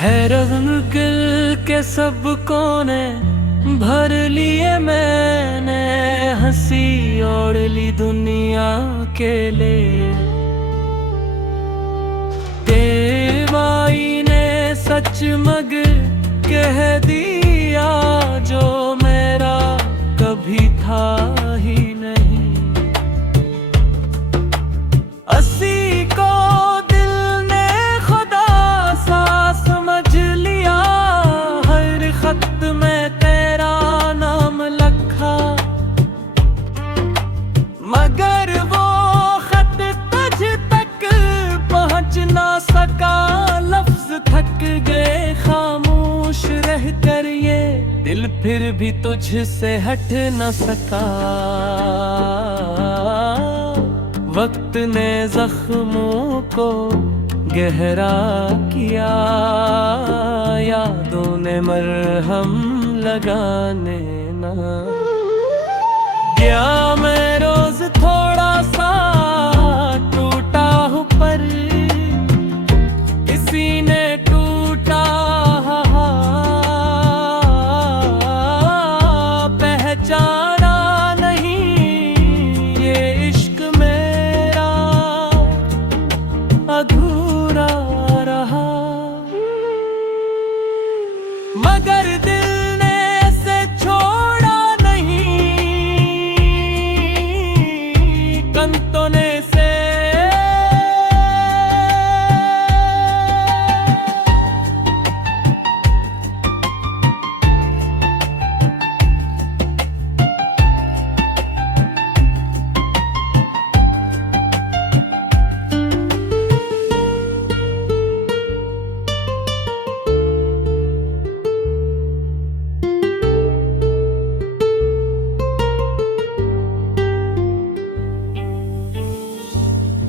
है रंग दिल के सब कोने भर लिए मैंने, हंसी ओढ़ ली दुनिया के लिए। देवाई ने सच मग कह दिया जो मेरा कभी था ही नहीं। अस्सी को दिल ने खुदा सा समझ लिया, हर खत में तेरा नाम लिखा। मगर वो खत तुझ तक पहुंच ना सका, लफ्ज थक गए खामोश रह कर ये दिल फिर भी तुझसे हट न सका। वक्त ने जख्मों को गहरा किया, यादों ने मरहम लगाने ना क्या। मैं रोज थोड़ा सा टूटा हूँ पर किसी ने टूटा पहचाना नहीं। ये इश्क मेरा अधूरा रहा, मगर दिल ने से छोड़ा नहीं, कंतों ने से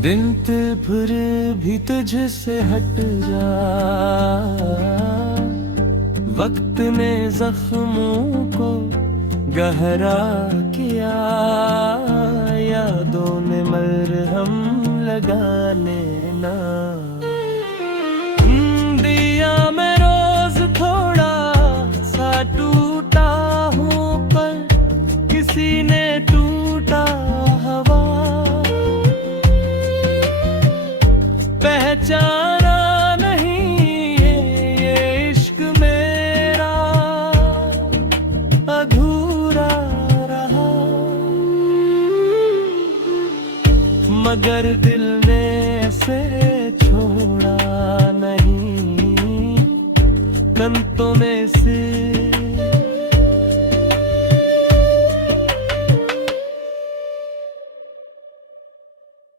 दिन भर भी तुझसे हट जा। वक्त ने जख्मों को गहरा किया, यादों ने मरहम लगाने ना दिया। मैं रोज थोड़ा सा टूटा हूँ पर किसी ने टूटा हवा पहचाना नहीं। ये इश्क मेरा अधूरा रहा, मगर दिल ने से छोड़ा नहीं, कंतों में